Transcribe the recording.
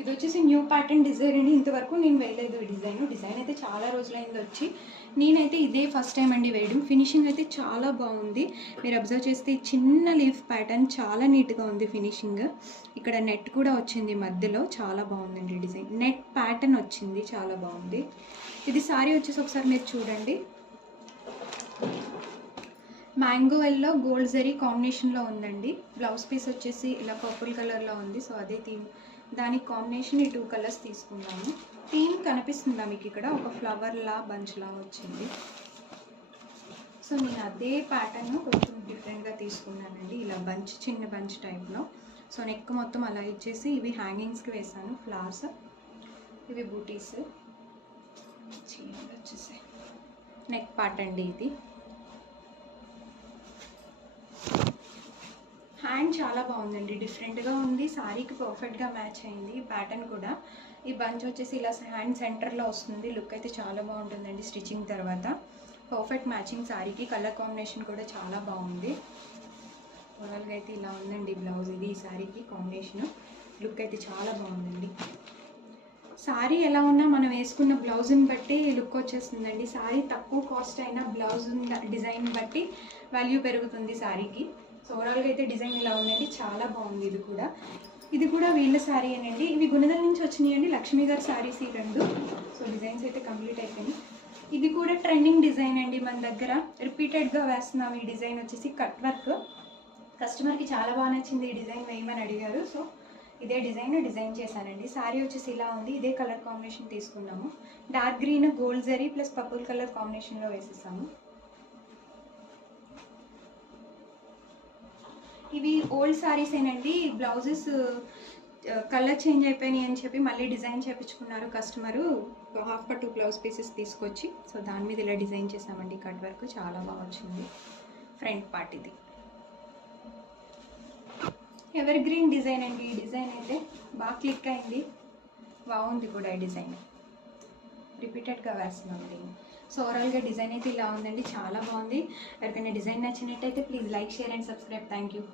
ఇది వచ్చేసి new pattern design అండి. ఇంతవరకు నేను వేయలేదు ఈ డిజైన్ అయితే చాలా రోజులైంది వచ్చి. నేనైతే ఇదే ఫస్ట్ టైం అండి వేయడం. ఫినిషింగ్ అయితే చాలా బాగుంది. మీరు అబ్జర్వ్ చేస్తే చిన్న లీఫ్ ప్యాటర్న్ చాలా నీట్గా ఉంది ఫినిషింగ్. ఇక్కడ నెట్ కూడా వచ్చింది మధ్యలో, చాలా బాగుందండి డిజైన్. నెట్ ప్యాటర్న్ వచ్చింది, చాలా బాగుంది. ఇది సారీ వచ్చేసి ఒకసారి మీరు చూడండి. మ్యాంగో ఎల్లో గోల్డ్ జరీ కాంబినేషన్లో ఉందండి. బ్లౌజ్ పీస్ వచ్చేసి ఇలా పర్పుల్ కలర్లో ఉంది. సో అదే థీమ్, దానికి కాంబినేషన్ ఈ 2 కలర్స్ తీసుకున్నాము. థీమ్ కనిపిస్తుందా మీకు? ఇక్కడ ఒక ఫ్లవర్లా బంచ్లా వచ్చింది. సో నేను అదే ప్యాటర్న్ కొంచెం డిఫరెంట్గా తీసుకున్నానండి. ఇలా బంచ్, చిన్న బంచ్ టైప్లో. సో నెక్ మొత్తం అలా ఇచ్చేసి ఇవి హ్యాంగింగ్స్కి వేసాను ఫ్లవర్స్. ఇవి బూటీస్ వచ్చేసి నెక్ పార్ట్ అండి. ఇది హ్యాండ్ చాలా బాగుందండి, డిఫరెంట్గా ఉంది. శారీకి పర్ఫెక్ట్గా మ్యాచ్ అయింది ప్యాటర్న్ కూడా. ఈ బంచ్ వచ్చేసి ఇలా హ్యాండ్ సెంటర్లో వస్తుంది. లుక్ అయితే చాలా బాగుంటుందండి స్టిచ్చింగ్ తర్వాత. పర్ఫెక్ట్ మ్యాచింగ్ శారీకి. కలర్ కాంబినేషన్ కూడా చాలా బాగుంది. ఓవరాల్గా అయితే ఇలా ఉందండి బ్లౌజ్. ఇది ఈ శారీకి కాంబినేషన్. లుక్ అయితే చాలా బాగుందండి. శారీ ఎలా ఉన్నా మనం వేసుకున్న బ్లౌజ్ని బట్టి లుక్ వచ్చేస్తుందండి. శారీ తక్కువ కాస్ట్ అయినా బ్లౌజ్ డిజైన్ బట్టి వాల్యూ పెరుగుతుంది శారీకి. సో ఓవరాల్గా అయితే డిజైన్ ఇలా ఉందండి, చాలా బాగుంది. ఇది కూడా వీళ్ళ శారీ అనండి. ఇవి గుణదల నుంచి వచ్చినాయండి, లక్ష్మీ గారి శారీస్ ఈ 2. సో డిజైన్స్ అయితే కంప్లీట్ అయిపోయినాయి. ఇది కూడా ట్రెండింగ్ డిజైన్ అండి మన దగ్గర. రిపీటెడ్గా వేస్తున్నాం. ఈ డిజైన్ వచ్చేసి కట్ వర్క్. కస్టమర్కి చాలా బాగా నచ్చింది, ఈ డిజైన్ వేయమని అడిగారు. సో ఇదే డిజైన్ చేశానండి. శారీ వచ్చేసి ఇలా ఉంది. ఇదే కలర్ కాంబినేషన్ తీసుకున్నాము. Dark green gold zari plus purple colour కాంబినేషన్లో వేసేసాము. ఇవి ఓల్డ్ శారీస్ ఏనండి. బ్లౌజెస్ కలర్ చేంజ్ అయిపోయినాయి అని చెప్పి మళ్ళీ డిజైన్ చేయించుకున్నారు కస్టమరు. హాఫ్ పట్టు బ్లౌజ్ పీసెస్ తీసుకొచ్చి, సో దాని మీద ఇలా డిజైన్ చేసామండి. కట్ వర్క్ చాలా బాగా వచ్చింది. ఫ్రంట్ పార్ట్ ఇది ఎవర్ గ్రీన్ డిజైన్ అండి. ఈ డిజైన్ అయితే బాగా క్లిక్ అయింది, బాగుంది కూడా. ఈ డిజైన్ రిపీటెడ్గా వేస్తున్నాం దీన్ని. సో ఓవరాల్గా డిజైన్ అయితే ఇలా ఉందండి, చాలా బాగుంది. ఎవరికైనా డిజైన్ నచ్చినట్టయితే please like, share and subscribe. Thank you.